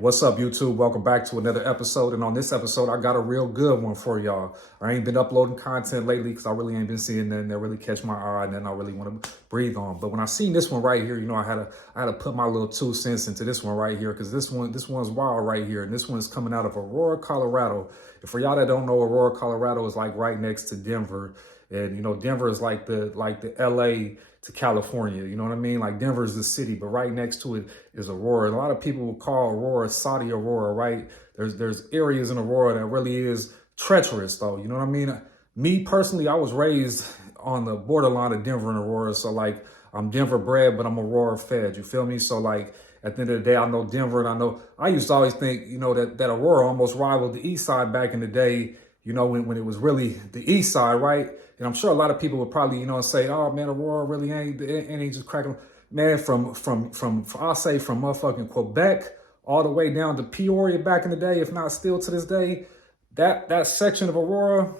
What's up, YouTube? Welcome back to another episode. And on this episode, I got a real good one for y'all. I ain't been uploading content lately because I really ain't been seeing nothing that really catch my eye and then I really want to breathe on. But when I seen this one right here, you know, I had to put my little 2 cents into this one right here because this one's wild right here. And this one is coming out of Aurora, Colorado. And for y'all that don't know, Aurora, Colorado is like right next to Denver. And, you know, Denver is like the LA to California. You know what I mean? Like Denver is the city, but right next to it is Aurora. And a lot of people will call Aurora Saudi Aurora, right? There's areas in Aurora that really is treacherous though. You know what I mean? Me personally, I was raised on the borderline of Denver and Aurora. So like I'm Denver bred, but I'm Aurora fed. You feel me? So like at the end of the day, I know Denver and I used to always think, you know, that Aurora almost rivaled the east side back in the day, you know, when it was really the east side, right? And I'm sure a lot of people would probably, you know, say, oh man, Aurora really ain't just cracking. Man, from I'll say from motherfucking Quebec all the way down to Peoria back in the day, if not still to this day, that section of Aurora,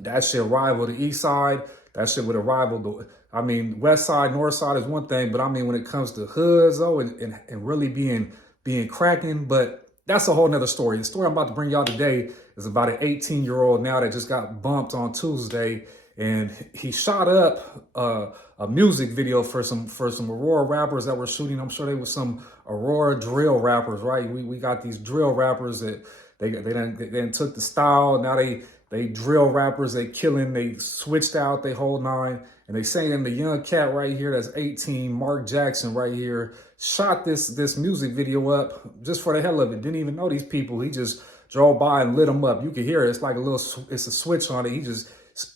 that shit rivaled the east side. That shit would have rivaled I mean, west side, north side is one thing, but I mean, when it comes to hoods though, and really being cracking, but that's a whole nother story. The story I'm about to bring y'all today is about an 18-year-old now that just got bumped on Tuesday, and he shot up a music video for some Aurora rappers that were shooting. I'm sure they were some Aurora drill rappers, right? We got these drill rappers that they then took the style. Now they drill rappers. They killing. They switched out. They whole nine. And they saying the young cat right here, that's 18, Mark Jackson right here, shot this music video up just for the hell of it. Didn't even know these people. He just drove by and lit them up. You can hear it. It's like it's a switch on it. He just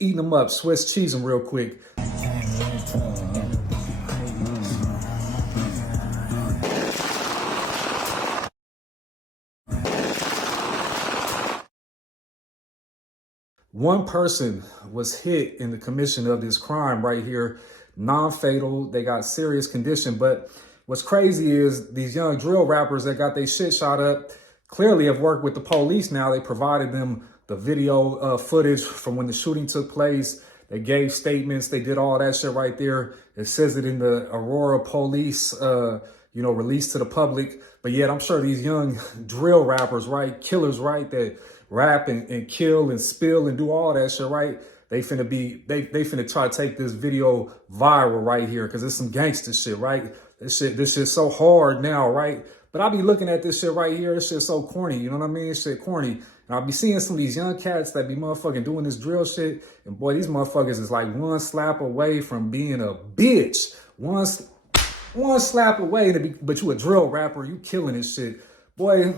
eating them up, Swiss cheese them real quick. One person was hit in the commission of this crime right here, non-fatal. They got serious condition. But what's crazy is these young drill rappers that got their shit shot up clearly have worked with the police now. They provided them the video footage from when the shooting took place. They gave statements. They did all that shit right there. It says it in the Aurora Police, release to the public. But yet I'm sure these young drill rappers, right, killers, right, that rap and kill and spill and do all that shit, right? They finna try to take this video viral right here because it's some gangster shit, right? This shit's so hard now, right? But I be looking at this shit right here. This shit's so corny, you know what I mean? This shit corny. And I'll be seeing some of these young cats that be motherfucking doing this drill shit. And boy, these motherfuckers is like one slap away from being a bitch. One slap away, but you a drill rapper, you killing this shit. Boy,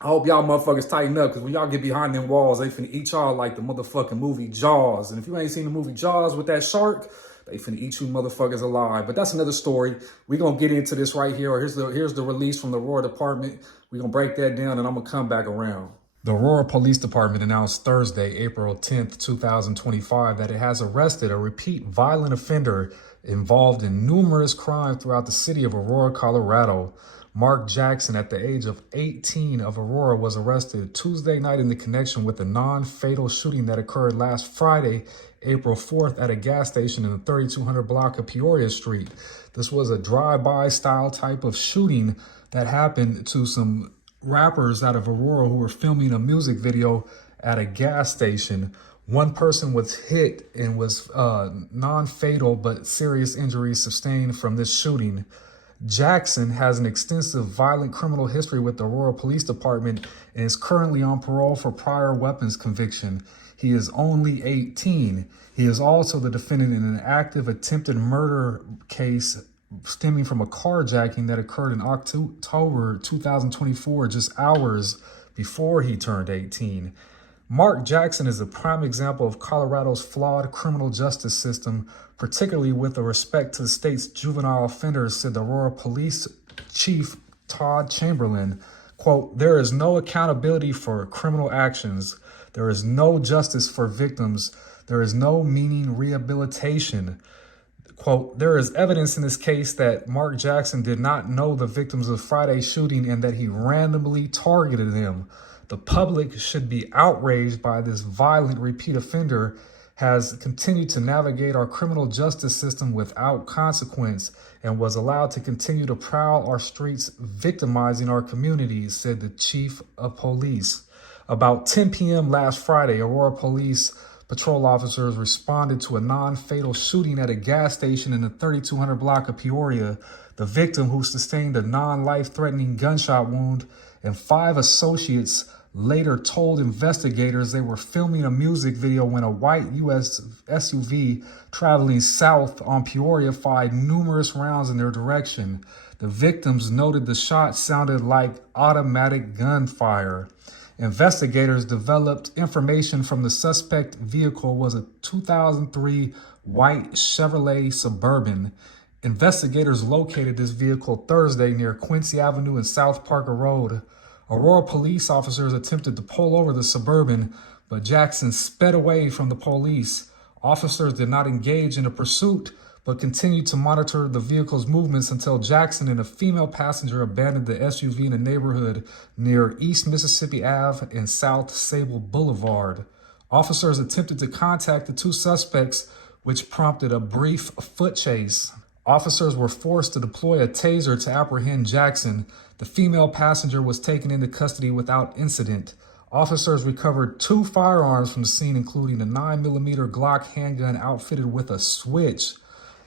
I hope y'all motherfuckers tighten up, because when y'all get behind them walls, they finna eat y'all like the motherfucking movie Jaws. And if you ain't seen the movie Jaws with that shark, they finna eat you motherfuckers alive. But that's another story. We're gonna get into this right here. Here's the release from the Aurora Department. We're gonna break that down and I'm gonna come back around. The Aurora Police Department announced Thursday, April 10th, 2025, that it has arrested a repeat violent offender involved in numerous crimes throughout the city of Aurora, Colorado. Mark Jackson, at the age of 18 of Aurora, was arrested Tuesday night in connection with a non-fatal shooting that occurred last Friday, April 4th, at a gas station in the 3200 block of Peoria Street. This was a drive-by style type of shooting that happened to some rappers out of Aurora who were filming a music video at a gas station. One person was hit and was non-fatal, but serious injuries sustained from this shooting. Jackson has an extensive violent criminal history with the Aurora Police Department and is currently on parole for prior weapons conviction. He is only 18. He is also the defendant in an active attempted murder case stemming from a carjacking that occurred in October 2024, just hours before he turned 18. Mark Jackson is a prime example of Colorado's flawed criminal justice system, particularly with respect to the state's juvenile offenders, said the Aurora Police Chief Todd Chamberlain. Quote, "There is no accountability for criminal actions. There is no justice for victims. There is no meaning rehabilitation." Quote, "There is evidence in this case that Mark Jackson did not know the victims of Friday's shooting and that he randomly targeted them. The public should be outraged by this violent repeat offender has continued to navigate our criminal justice system without consequence and was allowed to continue to prowl our streets, victimizing our communities, said the chief of police. About 10 p.m. last Friday, Aurora Police patrol officers responded to a non-fatal shooting at a gas station in the 3200 block of Peoria. The victim, who sustained a non-life-threatening gunshot wound, and 5 associates later told investigators they were filming a music video when a white U.S. SUV traveling south on Peoria fired numerous rounds in their direction. The victims noted the shots sounded like automatic gunfire. Investigators developed information from the suspect vehicle was a 2003 white Chevrolet Suburban. Investigators located this vehicle Thursday near Quincy Avenue and South Parker Road. Aurora police officers attempted to pull over the Suburban, but Jackson sped away from the police. Officers did not engage in a pursuit, but continued to monitor the vehicle's movements until Jackson and a female passenger abandoned the SUV in a neighborhood near East Mississippi Ave and South Sable Boulevard. Officers attempted to contact the 2 suspects, which prompted a brief foot chase. Officers were forced to deploy a taser to apprehend Jackson. The female passenger was taken into custody without incident. Officers recovered 2 firearms from the scene, including a 9mm Glock handgun outfitted with a switch.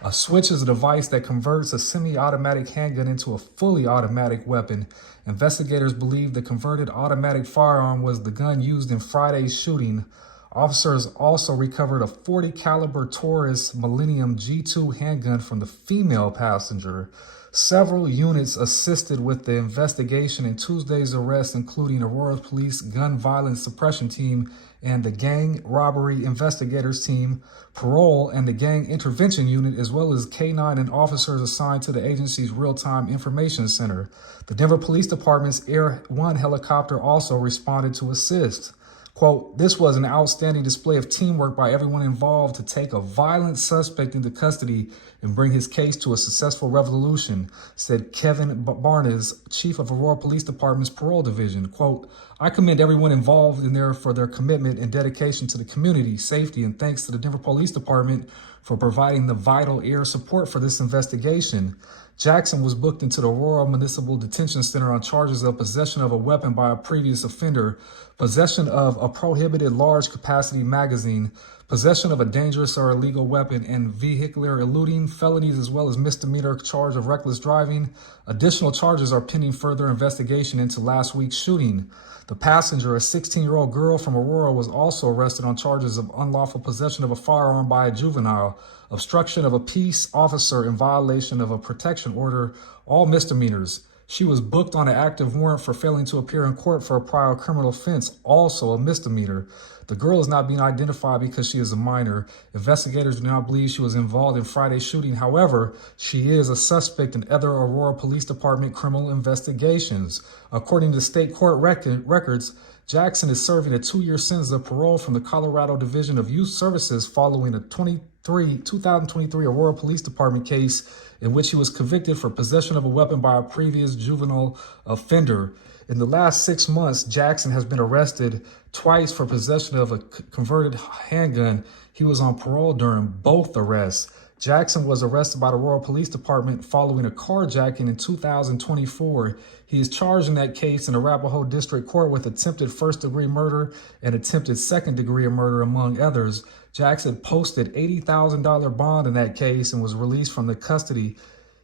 A switch is a device that converts a semi-automatic handgun into a fully automatic weapon. Investigators believe the converted automatic firearm was the gun used in Friday's shooting. Officers also recovered a .40 caliber Taurus Millennium G2 handgun from the female passenger. Several units assisted with the investigation in Tuesday's arrest, including Aurora Police Gun Violence Suppression Team and the Gang Robbery Investigators Team, Parole, and the Gang Intervention Unit, as well as K-9 and officers assigned to the agency's Real-Time Information Center. The Denver Police Department's Air 1 helicopter also responded to assist. Quote, "This was an outstanding display of teamwork by everyone involved to take a violent suspect into custody and bring his case to a successful resolution," said Kevin Barnes, chief of Aurora Police Department's Parole Division. Quote, "I commend everyone involved in there for their commitment and dedication to the community safety, and thanks to the Denver Police Department for providing the vital air support for this investigation." Jackson was booked into the Aurora Municipal Detention Center on charges of possession of a weapon by a previous offender, possession of a prohibited large capacity magazine, possession of a dangerous or illegal weapon, and vehicular eluding felonies, as well as misdemeanor charge of reckless driving. Additional charges are pending further investigation into last week's shooting. The passenger, a 16-year-old girl from Aurora, was also arrested on charges of unlawful possession of a firearm by a juvenile, obstruction of a peace officer in violation of a protection order, all misdemeanors. She was booked on an active warrant for failing to appear in court for a prior criminal offense, also a misdemeanor. The girl is not being identified because she is a minor. Investigators do not believe she was involved in Friday's shooting. However, she is a suspect in other Aurora Police Department criminal investigations. According to state court records, Jackson is serving a 2-year sentence of parole from the Colorado Division of Youth Services following a 2023 Aurora Police Department case in which he was convicted for possession of a weapon by a previous juvenile offender. In the last 6 months, Jackson has been arrested twice for possession of a converted handgun. He was on parole during both arrests. Jackson was arrested by the Aurora Police Department following a carjacking in 2024. He is charged in that case in Arapahoe District Court with attempted first-degree murder and attempted second-degree murder, among others. Jackson posted $80,000 bond in that case and was released from the custody.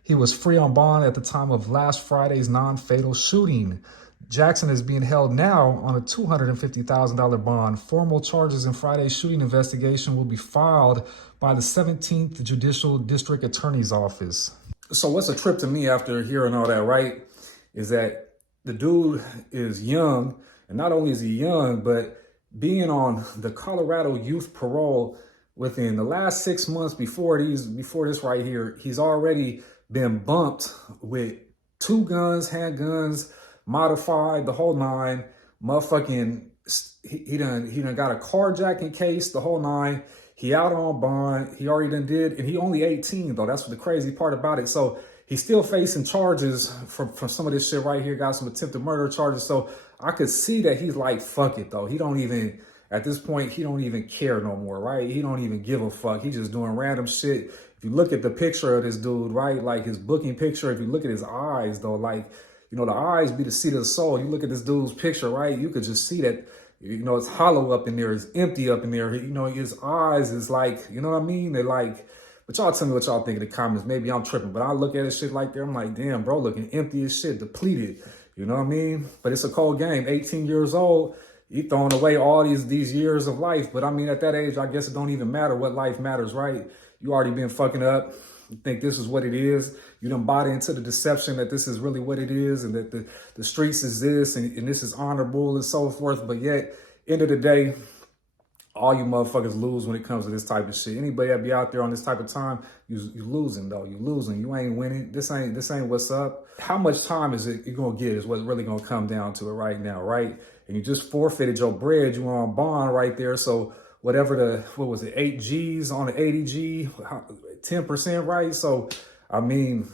He was free on bond at the time of last Friday's non-fatal shooting. Jackson is being held now on a $250,000 bond. Formal charges in Friday's shooting investigation will be filed by the 17th Judicial District Attorney's Office. So what's a trip to me after hearing all that, right, is that the dude is young, and not only is he young, but being on the Colorado youth parole within the last 6 months before this right here, he's already been bumped with 2 guns, handguns, modified, the whole 9. Motherfucking, he done got a carjacking case, the whole 9. He out on bond. He already done did, and he only 18 though. That's the crazy part about it. So he's still facing charges from some of this shit right here. Got some attempted murder charges. So I could see that he's like, fuck it though. He don't even, At this point, he don't even care no more, right? He don't even give a fuck. He just doing random shit. If you look at the picture of this dude, right, like his booking picture, if you look at his eyes, though, like, you know, the eyes be the seat of the soul. You look at this dude's picture, right, you could just see that, you know, it's hollow up in there, it's empty up in there. You know, his eyes is like, you know what I mean? They're like, but y'all tell me what y'all think in the comments. Maybe I'm tripping, but I look at this shit like that, I'm like, damn, bro, looking empty as shit, depleted. You know what I mean? But it's a cold game. 18 years old, you throwing away all these years of life. But I mean, at that age, I guess it don't even matter what life matters, right? You already been fucking up. You think this is what it is. You done bought into the deception that this is really what it is, and that the streets is this, and this is honorable and so forth. But yet, end of the day, all you motherfuckers lose when it comes to this type of shit. Anybody that be out there on this type of time, you losing, though. You losing. You ain't winning. This ain't what's up. How much time is it you gonna get is what's really gonna come down to it right now, right? And you just forfeited your bread. You were on bond right there. So whatever what was it, 8 G's on the 80 G, 10%, right? So, I mean,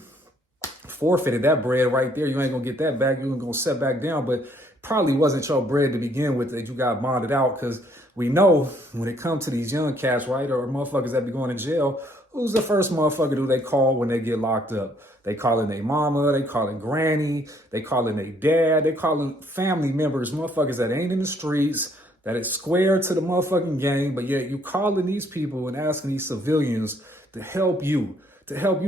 forfeited that bread right there. You ain't gonna get that back. You ain't gonna set back down, but probably wasn't your bread to begin with that you got bonded out, because we know when it comes to these young cats, right, or motherfuckers that be going to jail, who's the first motherfucker do they call when they get locked up? They calling their mama, they calling granny, they calling their dad, they calling family members, motherfuckers that ain't in the streets, that is square to the motherfucking game, but yet you calling these people and asking these civilians to help you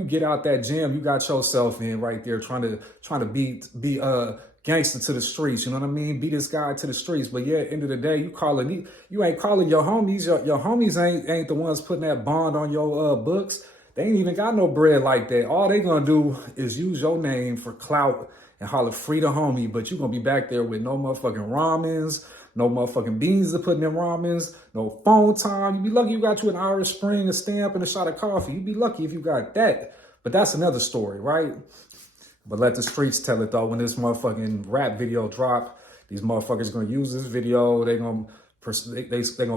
get out that jam you got yourself in right there, trying to be gangster to the streets, you know what I mean? Be this guy to the streets, but yeah, end of the day, you ain't calling your homies. Your homies ain't the ones putting that bond on your books. They ain't even got no bread like that. All they gonna do is use your name for clout and holler free the homie, but you gonna be back there with no motherfucking ramens, no motherfucking beans to put in them ramens, no phone time. You be lucky you got you an Irish Spring, a stamp, and a shot of coffee. You be lucky if you got that. But that's another story, right? But let the streets tell it, though. When this motherfucking rap video drop, these motherfuckers gonna use this video. They gonna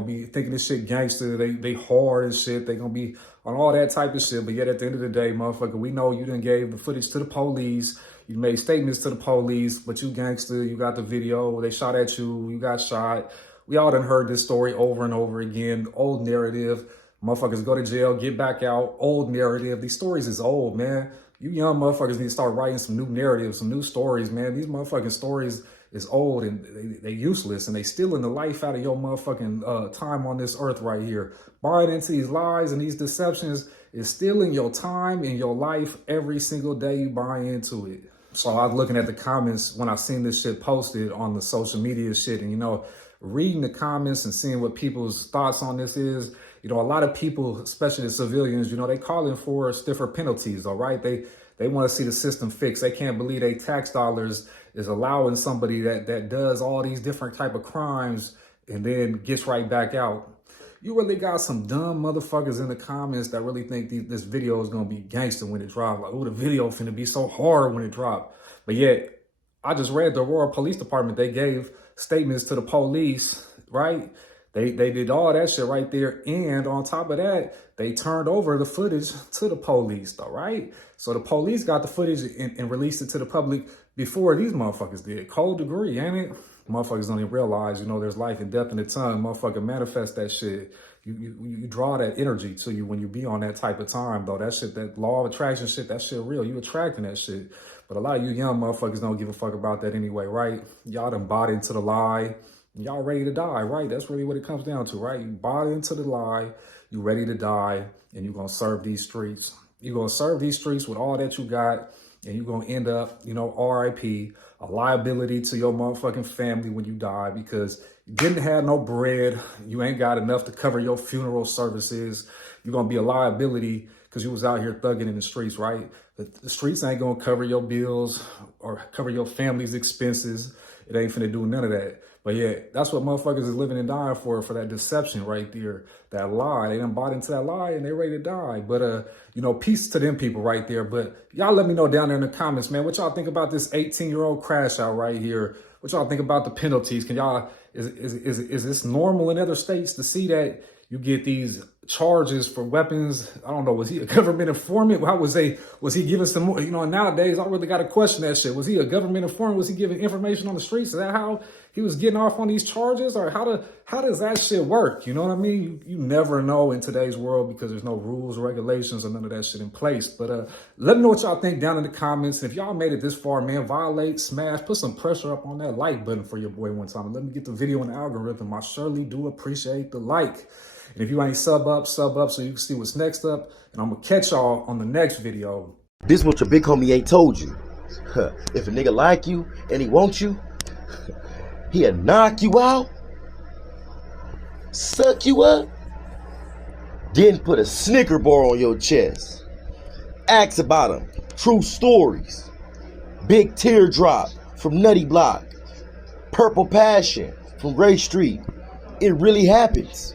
be thinking this shit gangster. They hard and shit. They gonna be on all that type of shit. But yet at the end of the day, motherfucker, we know you done gave the footage to the police. You made statements to the police, but you gangster. You got the video. They shot at you. You got shot. We all done heard this story over and over again. Old narrative. Motherfuckers go to jail, get back out. Old narrative. These stories is old, man. You young motherfuckers need to start writing some new narratives, some new stories, man. These motherfucking stories is old and they useless, and they stealing the life out of your motherfucking time on this earth right here. Buying into these lies and these deceptions is stealing your time and your life every single day you buy into it. So I was looking at the comments when I seen this shit posted on the social media shit, and, you know, reading the comments and seeing what people's thoughts on this is, you know, a lot of people, especially the civilians, you know, they calling for stiffer penalties, all right? They want to see the system fixed. They can't believe they tax dollars is allowing somebody that does all these different type of crimes and then gets right back out. You really got some dumb motherfuckers in the comments that really think this video is going to be gangster when it drops. Like, oh, the video finna be so hard when it drop. But yet, I just read the Aurora Police Department. They gave statements to the police, right? They did all that shit right there. And on top of that, they turned over the footage to the police, though, right? So the police got the footage and released it to the public before these motherfuckers did. Cold degree, ain't it? Motherfuckers don't even realize, you know, there's life and death in the tongue. Motherfucker manifest that shit. You draw that energy to you when you be on that type of time, though. That shit, that law of attraction shit, that shit real. You attracting that shit. But a lot of you young motherfuckers don't give a fuck about that anyway, right? Y'all done bought into the lie. Y'all ready to die, right? That's really what it comes down to, right? You bought into the lie, you ready to die, and you're going to serve these streets. You're going to serve these streets with all that you got, and you're going to end up, you know, RIP, a liability to your motherfucking family when you die, because you didn't have no bread, you ain't got enough to cover your funeral services. You're going to be a liability because you was out here thugging in the streets, right? The streets ain't going to cover your bills or cover your family's expenses. It ain't finna do none of that. But yeah, that's what motherfuckers is living and dying for that deception right there, that lie. They done bought into that lie and they ready to die. But, you know, peace to them people right there. But y'all let me know down there in the comments, man, what y'all think about this 18-year-old crash out right here? What y'all think about the penalties? Can y'all, is this normal in other states to see that you get these charges for weapons? I don't know. Was he a government informant? How was he giving some more? You know, nowadays, I really got to question that shit. Was he a government informant? Was he giving information on the streets? Is that how he was getting off on these charges? Or how does that shit work? You know what I mean? You never know in today's world because there's no rules, regulations, or none of that shit in place. But let me know what y'all think down in the comments. If y'all made it this far, man, violate, smash, put some pressure up on that like button for your boy one time. And let me get the video in the algorithm. I surely do appreciate the like. And if you ain't sub up so you can see what's next up. And I'm going to catch y'all on the next video. This what your big homie ain't told you. If a nigga like you and he wants you, he'll knock you out, suck you up, then put a Snicker bar on your chest. Ask about him. True stories. Big Teardrop from Nutty Block. Purple Passion from Gray Street. It really happens.